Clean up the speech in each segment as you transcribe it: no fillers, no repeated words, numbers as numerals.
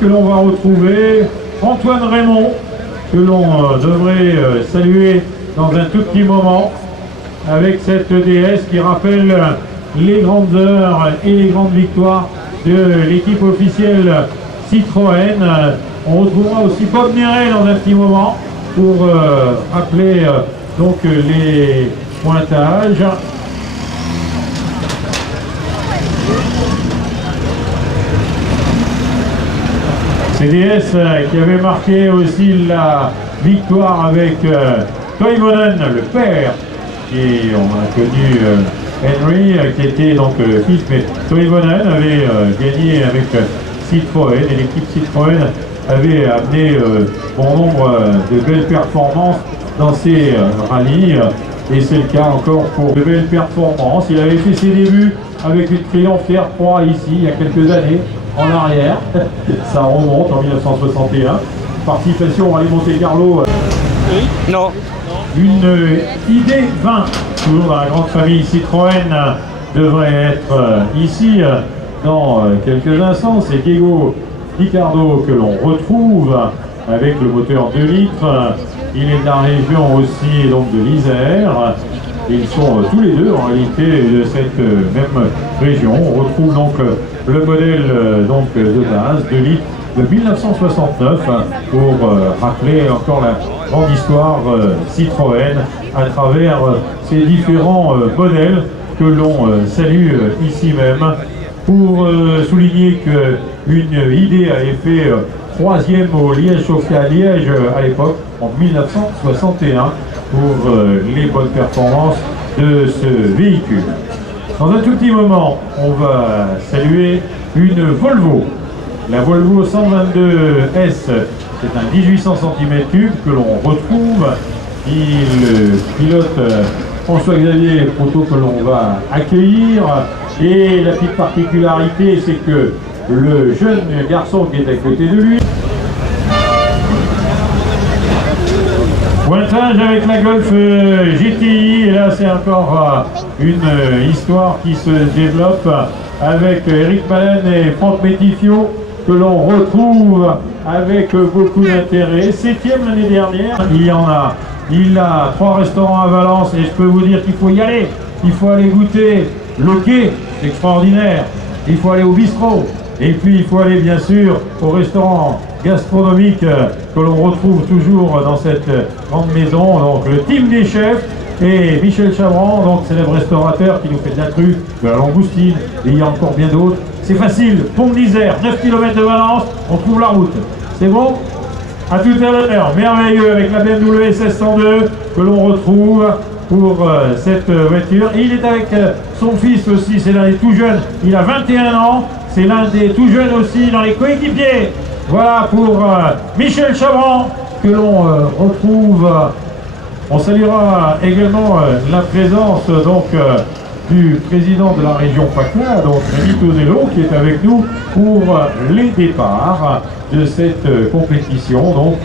que l'on va retrouver Antoine Raymond, que l'on devrait saluer dans un tout petit moment, avec cette DS qui rappelle les grandes heures et les grandes victoires de l'équipe officielle Citroën. On retrouvera aussi Bob Néret dans un petit moment pour rappeler donc les pointages. CDS qui avait marqué aussi la victoire avec Toivonen, le père, et on a connu Henry qui était donc fils, mais Toivonen avait gagné avec Citroën et l'équipe Citroën avait amené bon nombre de belles performances dans ces rallyes et c'est le cas encore pour de belles performances. Il avait fait ses débuts avec une Triumph R3 ici il y a quelques années en arrière, ça remonte en 1961. Participation au Rallye Monte-Carlo. Non. Une ID20, toujours dans la grande famille Citroën, devrait être ici dans quelques instants. C'est Diego Ricardo que l'on retrouve avec le moteur 2 litres. Il est de la région aussi donc de l'Isère. Ils sont tous les deux en réalité de cette même région. On retrouve donc le modèle donc de base 2 litres de 1969 pour rappeler encore la grande histoire Citroën à travers ces différents modèles que l'on salue ici même pour souligner qu'une idée avait fait 3e au Liège-Sofia à Liège à l'époque en 1961 pour les bonnes performances de ce véhicule. Dans un tout petit moment, on va saluer une Volvo. La Volvo 122S, c'est un 1800 cm3 que l'on retrouve. Il pilote François-Xavier Proto que l'on va accueillir. Et la petite particularité, c'est que le jeune garçon qui est à côté de lui, pointage avec la Golf GTI, et là c'est encore une histoire qui se développe avec Eric Balen et Franck Métifio que l'on retrouve avec beaucoup d'intérêt. 7e l'année dernière, il a 3 restaurants à Valence et je peux vous dire qu'il faut y aller, il faut aller goûter le quai, c'est extraordinaire, il faut aller au bistrot et puis il faut aller bien sûr au restaurant gastronomique que l'on retrouve toujours dans cette grande maison, donc le team des chefs et Michel Chabran, donc célèbre restaurateur qui nous fait de la truffe, de la langoustine et il y a encore bien d'autres. C'est facile, Pont de l'Isère, 9 km de Valence, on trouve la route. C'est bon? À tout à l'heure, merveilleux avec la BMW 1602 que l'on retrouve pour cette voiture. Et il est avec son fils aussi, c'est l'un des tout jeunes, il a 21 ans, c'est l'un des tout jeunes aussi dans les coéquipiers. Voilà pour Michel Chabran que l'on retrouve. On saluera également la présence donc du président de la région PACA, donc Rémi Tosello, qui est avec nous pour les départs de cette compétition, donc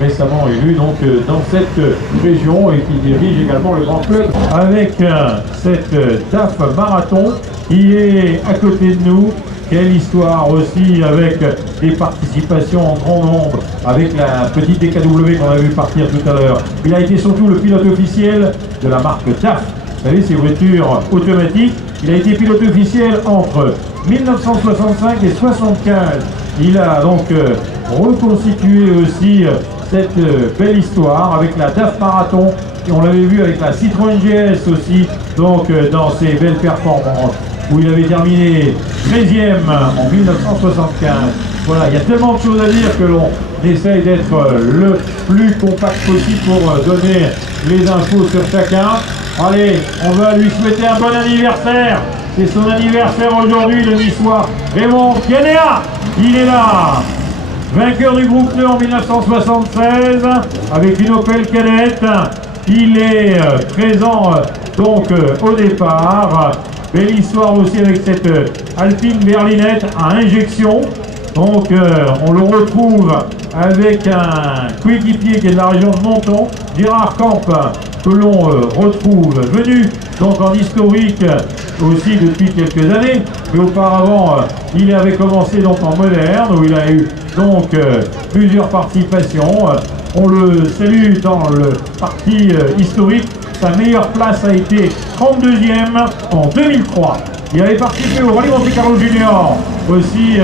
récemment élu donc dans cette région et qui dirige également le grand club avec cette DAF Marathon qui est à côté de nous. Quelle histoire aussi avec des participations en grand nombre, avec la petite DKW qu'on a vu partir tout à l'heure. Il a été surtout le pilote officiel de la marque DAF. Vous savez, ces voitures automatiques. Il a été pilote officiel entre 1965 et 1975. Il a donc reconstitué aussi cette belle histoire avec la DAF Marathon. Et on l'avait vu avec la Citroën GS aussi, donc dans ses belles performances, où il avait terminé 13e en 1975. Voilà, il y a tellement de choses à dire que l'on essaye d'être le plus compact possible pour donner les infos sur chacun. Allez, on va lui souhaiter un bon anniversaire. C'est son anniversaire aujourd'hui, le niçois Raymond Kenéa. Il est là, vainqueur du groupe 2 en 1976 avec une Opel Kadett. Il est présent donc au départ. Belle histoire aussi avec cette Alpine berlinette à injection Donc on le retrouve avec un coéquipier qui est de la région de Menton, Gérard Camp, que l'on retrouve venu donc en historique aussi depuis quelques années, mais auparavant il avait commencé donc en moderne où il a eu donc plusieurs participations. On le salue dans le parti historique. Sa meilleure place a été 32e en 2003. Il avait participé au Rallye Monte Carlo Junior aussi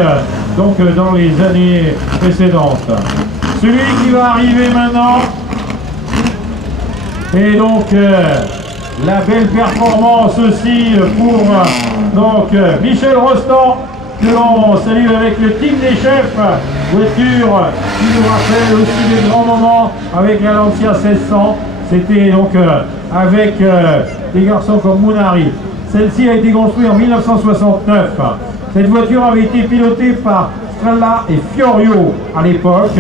donc dans les années précédentes. Celui qui va arriver maintenant et donc la belle performance aussi pour donc Michel Rostand, que l'on salue avec le team des chefs, voiture qui nous rappelle aussi des grands moments avec la Lancia 1600. C'était donc avec des garçons comme Mounari. Celle-ci a été construite en 1969. Cette voiture avait été pilotée par Strella et Fiorio à l'époque.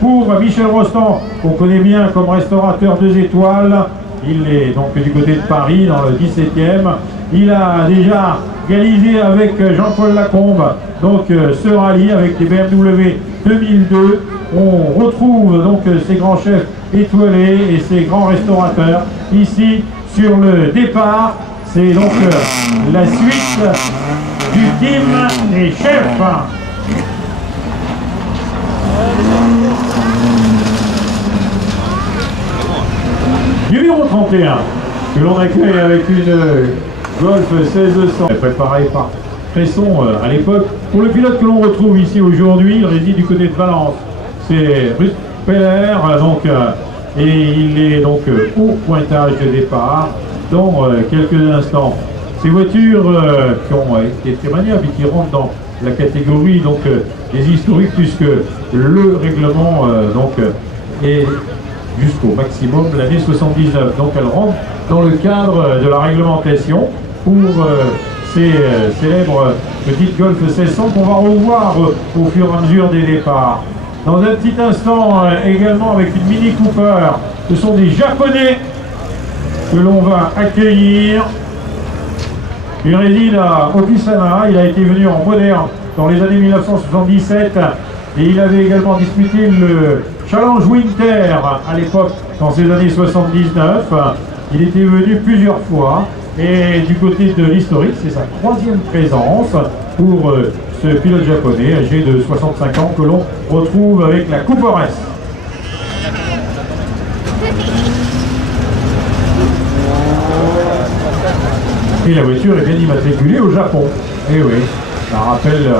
Pour Michel Rostand, qu'on connaît bien comme restaurateur 2 étoiles, il est donc du côté de Paris, dans le 17e. Il a déjà réalisé avec Jean-Paul Lacombe donc ce rallye avec les BMW 2002. On retrouve donc ces grands chefs étoilés et ces grands restaurateurs ici sur le départ. C'est donc la suite du team des chefs. Numéro 31, que l'on accueille avec une Golf 1600, préparée par Cresson à l'époque. Pour le pilote que l'on retrouve ici aujourd'hui, il réside du côté de Valence. C'est Ruth Peller, donc, et il est donc au pointage de départ dans quelques instants. Ces voitures qui ont été très maniables et qui rentrent dans la catégorie donc des historiques, puisque le règlement donc est jusqu'au maximum l'année 79. Donc elle rentre dans le cadre de la réglementation pour ces célèbres petites Golf 1600 qu'on va revoir au fur et à mesure des départs. Dans un petit instant également avec une Mini Cooper, ce sont des Japonais que l'on va accueillir. Il réside à Okisana, il a été venu en moderne dans les années 1977 et il avait également disputé le Challenge Winter à l'époque dans ces années 79. Il était venu plusieurs fois et du côté de l'historique, c'est sa 3e présence pour ce pilote japonais âgé de 65 ans que l'on retrouve avec la Cooper S. Et la voiture est bien immatriculée au Japon. Et oui, ça rappelle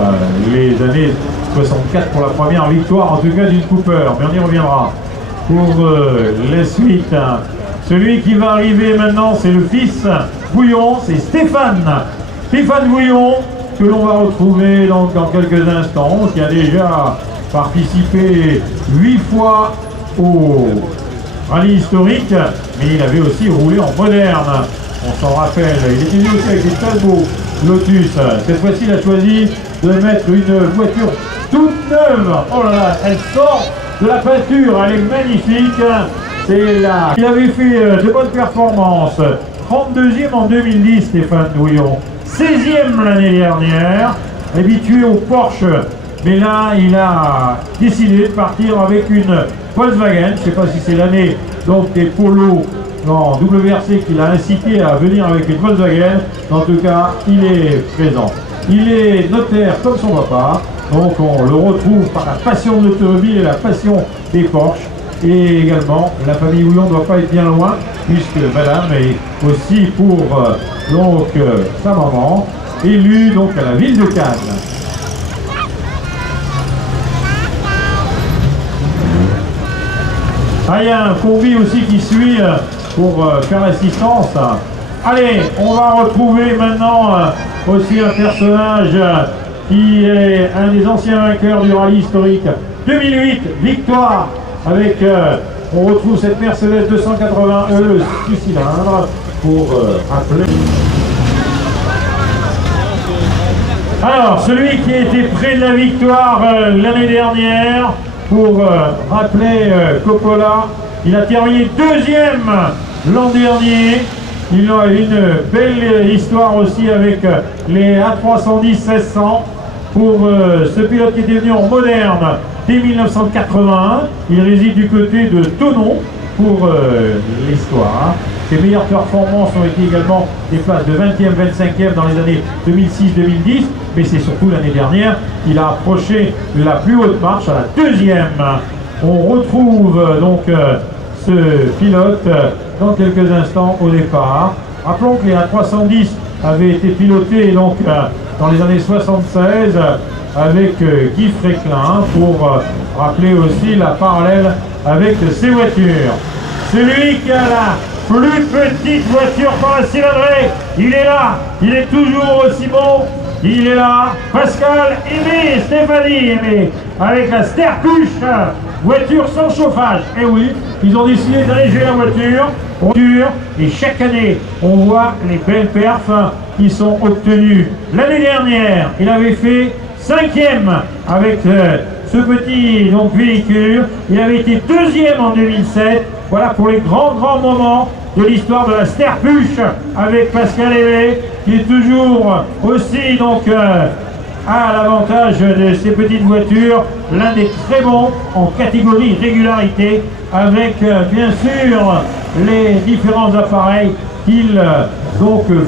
les années 64 pour la première victoire, en tout cas d'une Cooper, mais on y reviendra. Pour la suite, celui qui va arriver maintenant, c'est le fils Bouillon, c'est Stéphane Bouillon, que l'on va retrouver donc dans quelques instants, qui a déjà participé 8 fois au rallye historique, mais il avait aussi roulé en moderne. On s'en rappelle, il était venu aussi avec des Talbot Lotus. Cette fois-ci, il a choisi de mettre une voiture toute neuve. Oh là là, elle sort de la peinture, elle est magnifique. C'est là. Il avait fait de bonnes performances. 32e en 2010, Stéphane Bouillon. 16e l'année dernière, habitué au Porsche. Mais là, il a décidé de partir avec une Volkswagen. Je ne sais pas si c'est l'année donc des Polo en WRC qui l'a incité à venir avec une Volkswagen. En tout cas, il est présent. Il est notaire comme son papa. Donc on le retrouve par la passion de l'automobile et la passion des Porsche. Et également, la famille Bouillon ne doit pas être bien loin, puisque madame est aussi pour donc sa maman, élue donc à la ville de Cannes. Ah, il y a un combi aussi qui suit pour faire l'assistance. Allez, on va retrouver maintenant aussi un personnage qui est un des anciens vainqueurs du rallye historique. 2008, victoire avec, on retrouve cette Mercedes 280E, le 6 cylindres, pour rappeler. Alors, celui qui a été près de la victoire l'année dernière, pour rappeler Coppola, il a terminé 2e l'an dernier. Il a une belle histoire aussi avec les A310 1600. pour ce pilote qui est devenu en moderne dès 1981. Il réside du côté de Thonon pour l'histoire. Ses meilleures performances ont été également des places de 20e, 25e dans les années 2006-2010, mais c'est surtout l'année dernière qu'il a approché la plus haute marche à la 2e. On retrouve donc ce pilote dans quelques instants au départ. Rappelons que les A310 avaient été pilotés donc dans les années 76 avec Guy Fréclin pour rappeler aussi la parallèle avec ces voitures. Celui qui a la plus petite voiture par la cylindrée, il est là, il est toujours aussi bon, il est là, Pascal Aimé, Stéphanie Aimé, avec la Sterpuche, voiture sans chauffage. Et oui, ils ont décidé d'alléger la voiture, et chaque année, on voit les belles perfs qui sont obtenues. L'année dernière, il avait fait 5e avec ce petit véhicule. Il avait été 2e en 2007. Voilà pour les grands moments de l'histoire de la Sterpuche avec Pascal Aimé, qui est toujours aussi à l'avantage de ces petites voitures, l'un des très bons en catégorie régularité, avec bien sûr les différents appareils qu'il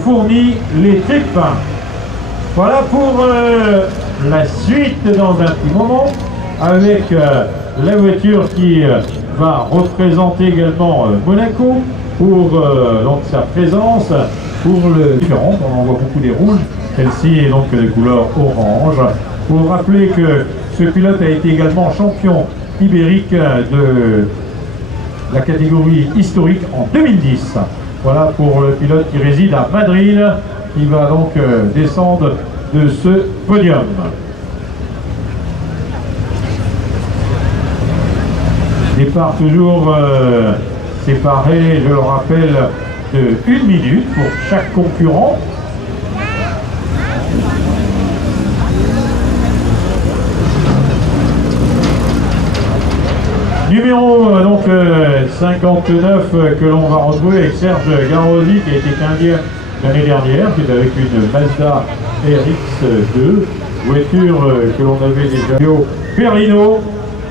fournit, les tripes. Voilà pour la suite dans un petit moment, avec la voiture qui va représenter également Monaco pour sa présence, pour le différent, on en voit beaucoup des rouges, celle-ci est donc de couleur orange. Pour rappeler que ce pilote a été également champion ibérique de la catégorie historique en 2010. Voilà pour le pilote qui réside à Madrid, qui va donc descendre de ce podium. Départ toujours séparé, je le rappelle, de 1 minute pour chaque concurrent. Numéro 59 que l'on va retrouver avec Serge Garozzi, qui a été 15e l'année dernière, qui est avec une Mazda RX2, voiture que l'on avait déjà au Perlino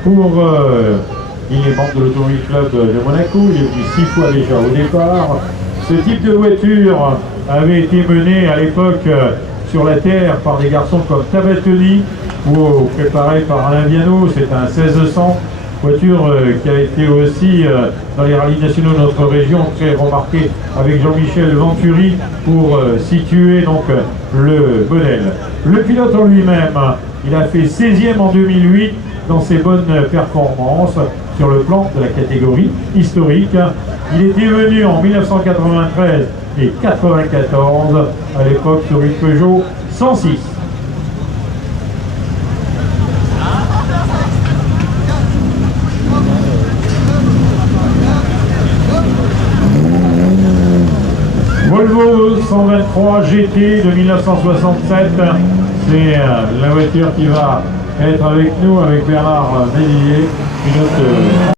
pour il est membre de l'Automobile Club de Monaco, il est venu 6 fois déjà au départ. Ce type de voiture avait été mené à l'époque sur la terre par des garçons comme Tabatoni ou préparé par Alain Viano. C'est un 1600, voiture qui a été aussi dans les rallyes nationaux de notre région, très remarquée avec Jean-Michel Venturi pour situer le modèle. Le pilote en lui-même, il a fait 16e en 2008 dans ses bonnes performances sur le plan de la catégorie historique. Il était venu en 1993 et 94 à l'époque sur une Peugeot 106. Volvo 123 GT de 1967, c'est la voiture qui va être avec nous, avec Bernard Mélier, pilote